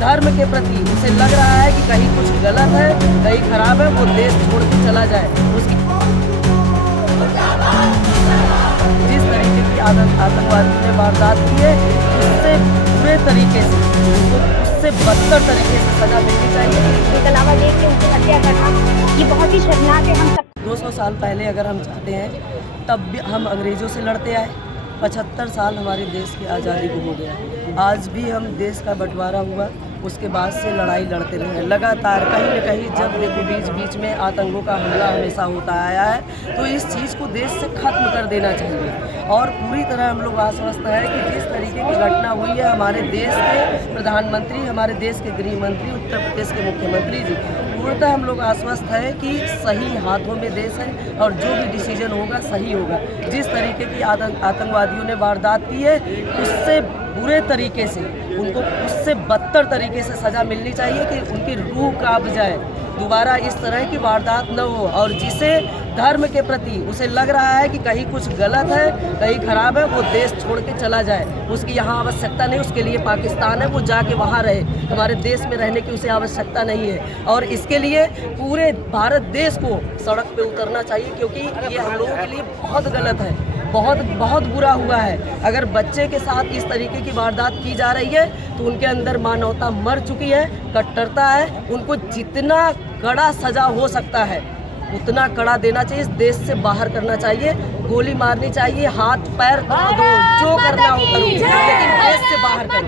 धर्म के प्रति उसे लग रहा है कि कहीं कुछ गलत है, कहीं खराब है, वो देश छोड़ के चला जाए। उसकी जिस तरीके की आतंकवादियों ने वारदात की है, उससे बुरे तरीके से, उससे बदतर तरीके से सजा मिलनी चाहिए। कलावा देख के उनकी हत्या करना ये बहुत ही शर्मनाक है। हम सब 200 साल पहले अगर हम चाहते हैं तब भी हम अंग्रेज़ों से लड़ते आए। 75 साल हमारे देश की आज़ादी को हो गया। आज भी हम देश का बंटवारा हुआ, उसके बाद से लड़ाई लड़ते रहे लगातार। कहीं न कहीं जब देखो बीच बीच में आतंकों का हमला हमेशा होता आया है, तो इस चीज़ को देश से ख़त्म कर देना चाहिए। और पूरी तरह हम लोग आश्वस्त हैं कि जिस तरीके की घटना हुई है, हमारे देश के प्रधानमंत्री, हमारे देश के गृह मंत्री, उत्तर प्रदेश के मुख्यमंत्री जी, पूर्णतः हम लोग आश्वस्त हैं कि सही हाथों में देश है और जो भी डिसीजन होगा सही होगा। जिस तरीके की आतंकवादियों ने वारदात की है, उससे बुरे तरीके से, उनको उससे बदतर तरीके से सज़ा मिलनी चाहिए कि उनकी रूह काँप जाए, दोबारा इस तरह की वारदात न हो। और जिसे धर्म के प्रति उसे लग रहा है कि कहीं कुछ गलत है, कहीं खराब है, वो देश छोड़ के चला जाए। उसकी यहाँ आवश्यकता नहीं, उसके लिए पाकिस्तान है, वो जाके वहाँ रहे। हमारे देश में रहने की उसे आवश्यकता नहीं है। और इसके लिए पूरे भारत देश को सड़क पे उतरना चाहिए, क्योंकि ये हम लोगों के लिए बहुत गलत है, बहुत बहुत बुरा हुआ है। अगर बच्चे के साथ इस तरीके की वारदात की जा रही है, तो उनके अंदर मानवता मर चुकी है, कट्टरता है। उनको जितना कड़ा सज़ा हो सकता है उतना कड़ा देना चाहिए, इस देश से बाहर करना चाहिए, गोली मारनी चाहिए, हाथ पैर तोड़ दो, जो करना हो करो, लेकिन देश से बाहर करो।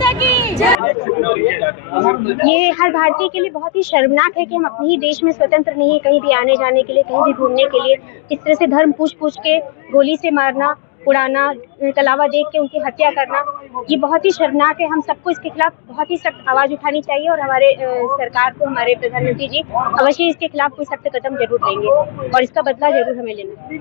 ये हर भारतीय के लिए बहुत ही शर्मनाक है कि हम अपने ही देश में स्वतंत्र नहीं है, कहीं भी आने जाने के लिए, कहीं भी घूमने के लिए। इस तरह से धर्म पूछ के गोली से मारना, उड़ाना, कलावा देख के उनकी हत्या करना, ये बहुत ही शर्मनाक है। हम सबको इसके खिलाफ बहुत ही सख्त आवाज उठानी चाहिए और हमारे सरकार को, हमारे प्रधानमंत्री जी अवश्य इसके खिलाफ कोई सख्त कदम जरूर लेंगे और इसका बदला जरूर हमें लेना है।